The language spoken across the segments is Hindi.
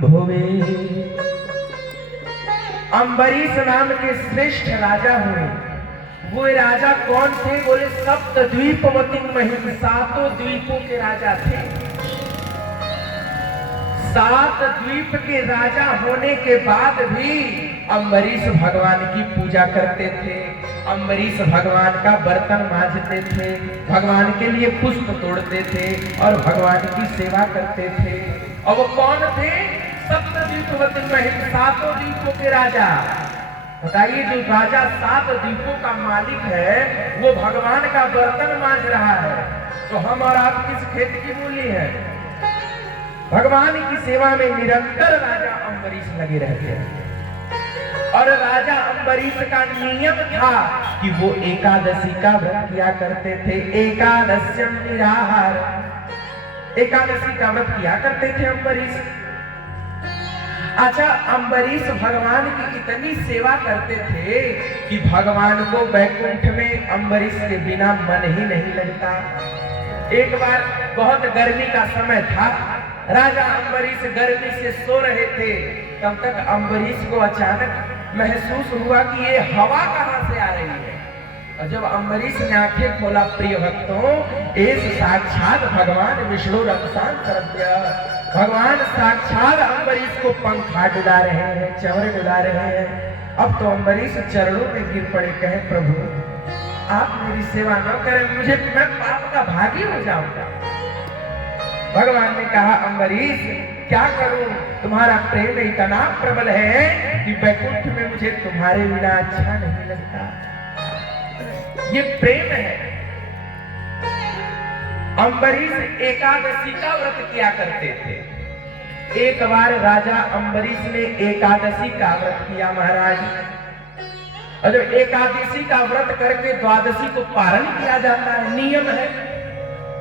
भुवे। अम्बरीश नाम के श्रेष्ठ राजा हुए। वो राजा कौन थे? बोले सप्त द्वीपवती महिम, सातों द्वीपों के राजा थे। 7 द्वीप के राजा होने के बाद भी अम्बरीश भगवान की पूजा करते थे। अम्बरीश भगवान का बर्तन मांजते थे, भगवान के लिए पुष्प तोड़ते थे और भगवान की सेवा करते थे। और वो कौन थे? सप्तद्वीपवती महिम, 7 द्वीपों के राजा। बताइए, जो राजा 7 द्वीपों का मालिक है वो भगवान का बर्तन मांज रहा है, तो हम और आप किस खेत की मूली है? भगवान की सेवा में निरंतर राजा अम्बरीश लगे रहते हैं। और राजा अम्बरीश का नियम था कि वो एकादशी का व्रत किया करते थे। एकादश्यम निराहार, एकादशी का व्रत किया करते थे अम्बरीश। अच्छा, अम्बरीश भगवान की इतनी सेवा करते थे कि भगवान को वैकुंठ में अम्बरीश के बिना मन ही नहीं लगता। एक बार बहुत गर्मी का समय था, राजा अम्बरीश गर्मी से सो रहे थे। तब तक अम्बरीश को अचानक महसूस हुआ कि ये हवा कहां से आ रही है। और जब अम्बरीश ने आंखें खोला, प्रिय भक्तों, इस साक्षात भगवान विष्णु रमसान करद्य, भगवान साक्षात अम्बरीश को पंखा डुला रहे हैं, चवर डुला रहे हैं। अब तो अम्बरीश चरणों में गिर पड़े, कहे प्रभु आप मेरी सेवा न करें, मुझे मैं पाप का भागी हो जाऊंगा। भगवान ने कहा, अम्बरीश क्या करूं, तुम्हारा प्रेम इतना प्रबल है कि वैकुंठ में मुझे तुम्हारे बिना अच्छा नहीं लगता। ये प्रेम है। अम्बरीश एकादशी का व्रत किया करते थे। एक बार राजा अम्बरीश ने एकादशी का व्रत किया महाराज। और जब एकादशी का व्रत करके द्वादशी को पारण किया जाता है, नियम है,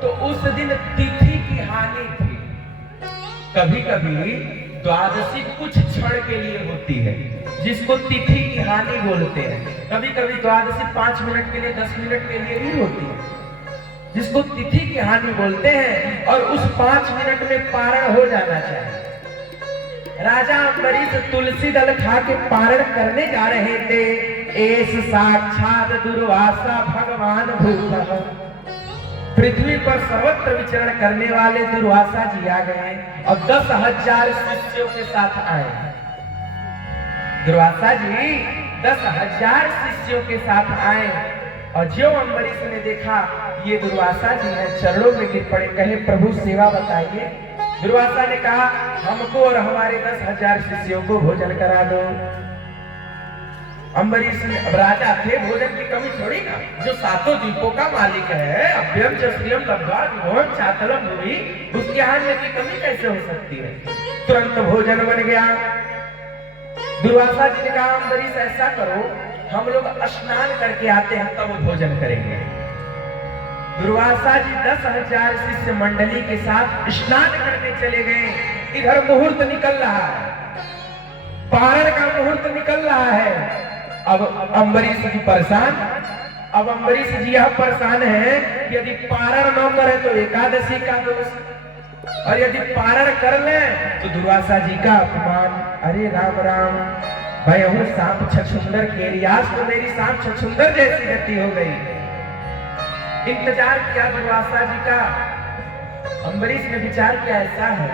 तो उस दिन तिथि की हानि थी। कभी कभी द्वादशी कुछ क्षण के लिए होती है, जिसको तिथि की हानि बोलते हैं। कभी कभी द्वादशी 5 मिनट के लिए, 10 मिनट के लिए ही होती है, जिसको तिथि की हानि बोलते हैं। और उस 5 मिनट में पारण हो जाना चाहिए। राजा अम्बरीश तुलसी दल खा के पारण करने जा रहे थे। एस साक्षात दुर्वासा भगवान भूतः, पृथ्वी पर सर्वत्र विचरण करने वाले दुर्वासा जी आ गए और 10,000 शिष्यों के साथ आए। दुर्वासा जी 10,000 शिष्यों के साथ आए। और जो अम्बरीश ने देखा ये दुर्वासा जी हैं, चरणों में गिर पड़े, कहे प्रभु सेवा बताइए। दुर्वासा ने कहा, हमको और हमारे 10,000 शिष्यों को भोजन करा दो। अम्बरीश राजा थे, भोजन की कमी थोड़ी ना, जो 7 द्वीपों का मालिक है, अभ्यम चश्रियम लब्धा विभवम चातलम भूमि, उसके यहाँ की कमी कैसे हो सकती है? तुरंत भोजन बन गया। दुर्वासा जी ने कहा, अम्बरीश ऐसा करो, हम लोग स्नान करके आते हैं तब भोजन करेंगे। दुर्वासा जी 10,000 शिष्य मंडली के साथ स्नान करने चले गए। इधर मुहूर्त निकल रहा है, पारण का मुहूर्त निकल रहा है। अब अम्बरीश जी परेशान। अब अम्बरीश जी यह परेशान है कि यदि पारण न करे तो एकादशी का दोष, और यदि पारण कर ले तो दुर्वासा जी का अपमान। अरे राम राम, भाई हूँ सांप छछुंदर के रियाज, तो मेरी सांप छछुंदर जैसी गति हो गई। इंतजार किया दुर्वासा जी का। अम्बरीश ने विचार किया, ऐसा है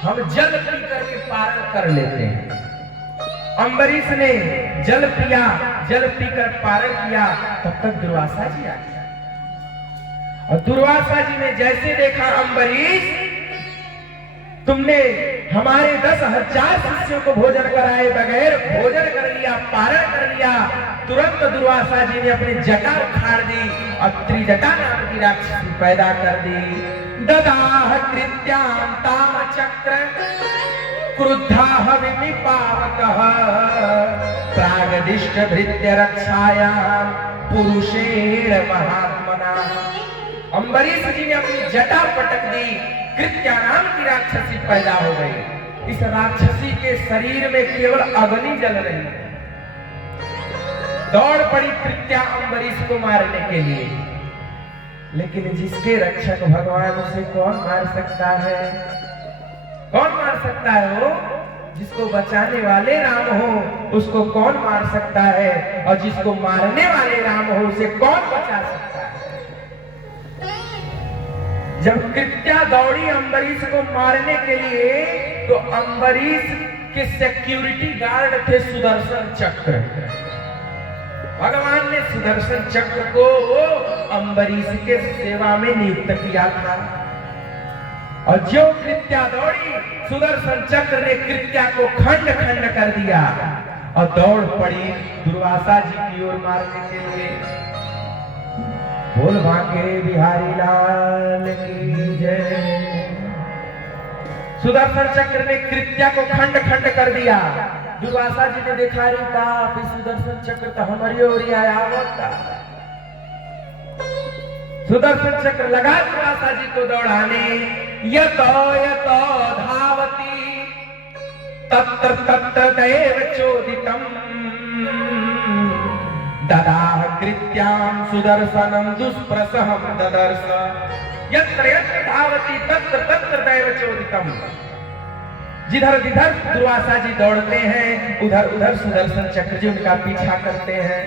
हम जल पी करके पारण कर लेते हैं। अम्बरीश ने जल पिया, जल पीकर पारण किया। तब तक दुर्वासा जी आ गया। और दुर्वासा जी ने जैसे देखा, अम्बरीश तुमने हमारे 10,000 शिष्यों को भोजन कराए बगैर भोजन कर लिया, पारण कर लिया। तुरंत दुर्वासा जी ने अपनी जटा उखाड़ दी और त्रिजटा नाम की राक्षसी पैदा कर दी। ददाह कृत्याम ताम चक्र क्रुद्धाह विनिपावकः प्रागदिष्ट भृत्य रक्षायाम पुरुषेण महात्मना। अम्बरीश जी ने अपनी जटा पटक दी, कृत्या नाम की राक्षसी पैदा हो गई। इस राक्षसी के शरीर में केवल अग्नि जल रही है। दौड़ पड़ी कृत्या अम्बरीश को मारने के लिए, लेकिन जिसके रक्षक भगवान उसे कौन मार सकता है? कौन मार सकता है वो? जिसको बचाने वाले राम हो उसको कौन मार सकता है, और जिसको मारने वाले राम हो उसे कौन बचा सकता है? जब कृत्या दौड़ी अम्बरीश को मारने के लिए, तो अम्बरीश के सिक्योरिटी गार्ड थे सुदर्शन चक्र। भगवान ने सुदर्शन चक्र को अम्बरीश के सेवा में नियुक्त किया था। और जो कृत्या दौड़ी, सुदर्शन चक्र ने कृत्या को खंड खंड कर दिया और दौड़ पड़ी दुर्वासा जी की ओर मारने के लिए। बोल बांके बिहारी लाल की जय। सुदर्शन चक्र ने कृत्या को खंड खंड कर दिया। दुर्वासा जी ने देखा, रे बाप, सुदर्शन चक्र तो हमारी ओर ही आया होता। सुदर्शन चक्र लगा दुर्वासा जी को दौड़ाने। यतो यतो धावती तत्र तत्र दैव चोदितम ददाह कृत्याम सुदर्शनम दुष्प्रसहम ददर्श। यत्र यत्र धावती तत्र तत्र दैव चोदितम। जिधर जिधर दुर्वासा जी दौड़ते हैं उधर उधर सुदर्शन चक्र जी उनका पीछा करते हैं।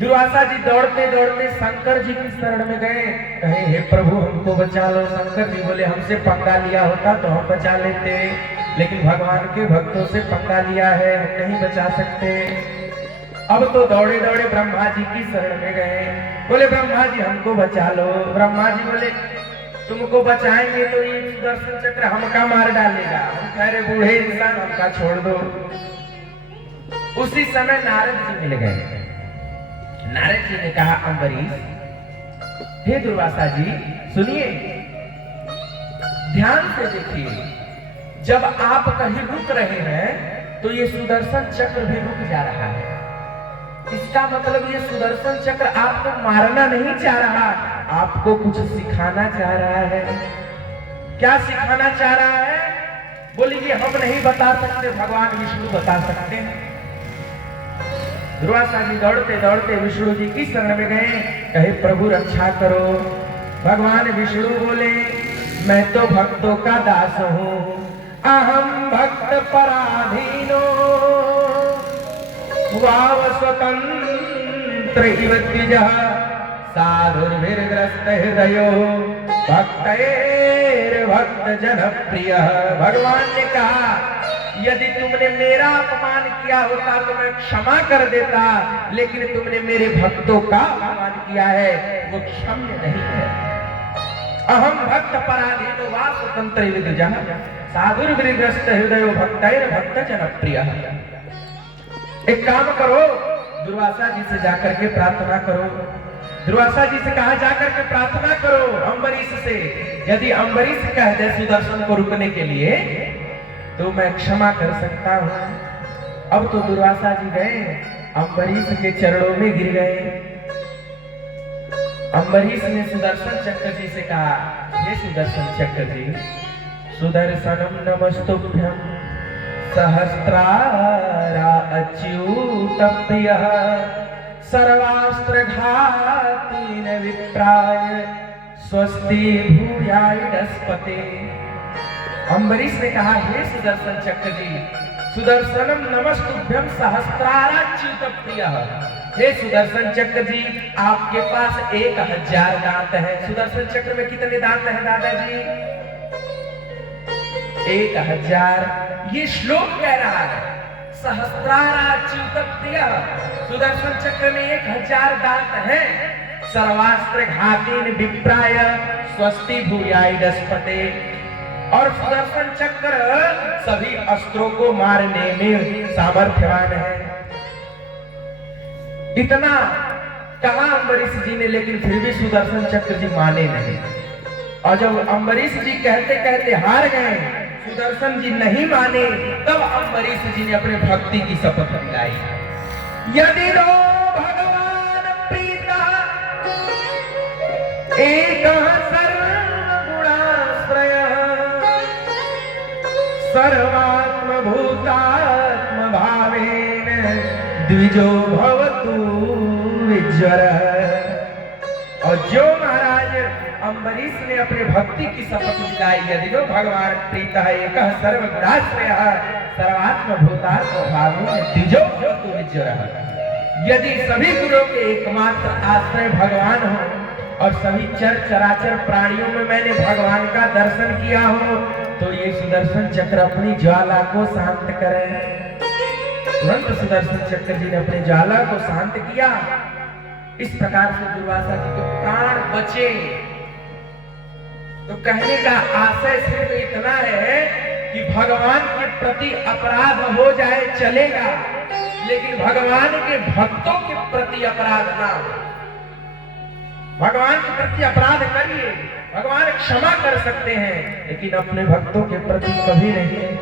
दुर्वासा जी दौड़ते दौड़ते शंकर जी की शरण में गए, कहे हे प्रभु हमको बचा लो। शंकर जी बोले हमसे पंगा लिया होता तो हम बचा लेते, लेकिन भगवान के भक्तों से पंगा लिया है, हम नहीं बचा सकते। अब तो दौड़े दौड़े ब्रह्मा जी की शरण में गए, बोले ब्रह्मा जी हमको बचा लो। ब्रह्मा जी बोले तुमको बचाएंगे तो ये सुदर्शन चक्र हमका मार डालेगा, हम कह रहे बूढ़े इंसान हमका छोड़ दो। उसी समय नारद जी मिल गए। नारद जी ने कहा अम्बरीश, हे दुर्वासा जी सुनिए, ध्यान से देखिए, जब आप कहीं रुक रहे हैं तो ये सुदर्शन चक्र भी रुक जा रहा है। इसका मतलब ये सुदर्शन चक्र आपको मारना नहीं चाह रहा, आपको कुछ सिखाना चाह रहा है। क्या सिखाना चाह रहा है? बोलिए हम नहीं बता सकते, भगवान विष्णु बता सकते हैं। दुर्वासा जी दौड़ते दौड़ते विष्णु जी की शरण में गए, कहे प्रभु रक्षा करो। भगवान विष्णु बोले मैं तो भक्तों का दास हूँ, अहम भक्त पराधीनो वाव स्वतंत्र इव द्विजः साधुर्भिर्ग्रस्त हृदयो भक्तैर भक्त जन प्रिय। भगवान ने कहा यदि तुमने मेरा अपमान किया होता तो मैं क्षमा कर देता, लेकिन तुमने मेरे भक्तों का अपमान किया है, वो क्षम्य नहीं है। अहम भक्त पराधीनो वा स्वतंत्र इव द्विजः साधुर्भिर्ग्रस्त हृदयो भक्तैर भक्त जन प्रिय। एक काम करो, दुर्वासा जी से जाकर के प्रार्थना करो। दुर्वासा जी से कहा जाकर के प्रार्थना करो अम्बरीश से। यदि अम्बरीश कह दे सुदर्शन को रुकने के लिए तो मैं क्षमा कर सकता हूं। अब तो दुर्वासा जी गए, अम्बरीश के चरणों में गिर गए। अम्बरीश ने सुदर्शन चक्र जी से कहा, हे सुदर्शन चक्र जी, सुदर्शनम नमस्तुभ्यं सहस्रारा अच्युत प्रियः सर्वास्त्र घातीन विप्राय स्वस्ति भूयाइडस्पते। अम्बरीश ने कहा हे सुदर्शन चक्र जी, सुदर्शनम नमस्तुभ्यं सहस्राराच्युत प्रियः। हे सुदर्शन चक्र जी, आपके पास 1000 दांत है। सुदर्शन चक्र में कितने दांत हैं दादाजी? 1000। ये श्लोक कह रहा है सहस्राराच्युत प्रियः, सुदर्शन चक्र में 1000 दांत हैं। सर्वास्त्र घातीन विप्राय स्वस्ति भूयाइडस्पते। और सुदर्शन चक्र सभी अस्त्रों को मारने में सामर्थ्यवान है। इतना कहा अम्बरीश जी ने, लेकिन फिर भी सुदर्शन चक्र जी माने नहीं। और जब अम्बरीश जी कहते कहते हार गए, सुदर्शन जी नहीं माने, तब अम्बरीश जी ने अपने भक्ति की शपथ दिलाई। यदि रो भगवान प्रीता एक सर्वात्म भूतात्म भावेन द्विजो भवतु विज्वर। और जो महाराज अम्बरीश ने अपने भक्ति की शपथ दिलाई, यदि जो भगवान प्रीता है एक सर्वगुणाश्रय सर्वात्म भूतात्म भावों में द्विजो तू निजो रहा। यदि सभी गुणों के एकमात्र आश्रय भगवान हो और सभी चर चराचर प्राणियों में मैंने भगवान का दर्शन किया हो, तो ये सुदर्शन चक्र अपनी ज्वाला को शांत करे। तुरंत सुदर्शन चक्र जी ने अपनी ज्वाला को शांत किया। इस प्रकार से दुर्वासा जी के प्राण बचे। तो कहने का आशय सिर्फ इतना है कि भगवान के प्रति अपराध हो जाए चलेगा, लेकिन भगवान के भक्तों के प्रति अपराध ना हो। भगवान के प्रति अपराध करिए, भगवान क्षमा कर सकते हैं, लेकिन अपने भक्तों के प्रति कभी नहीं।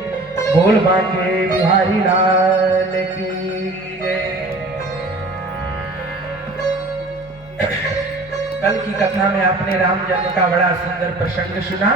बोल बांके बिहारी लाल की जय। कल की कथा में आपने राम जन्म का बड़ा सुंदर प्रसंग सुना।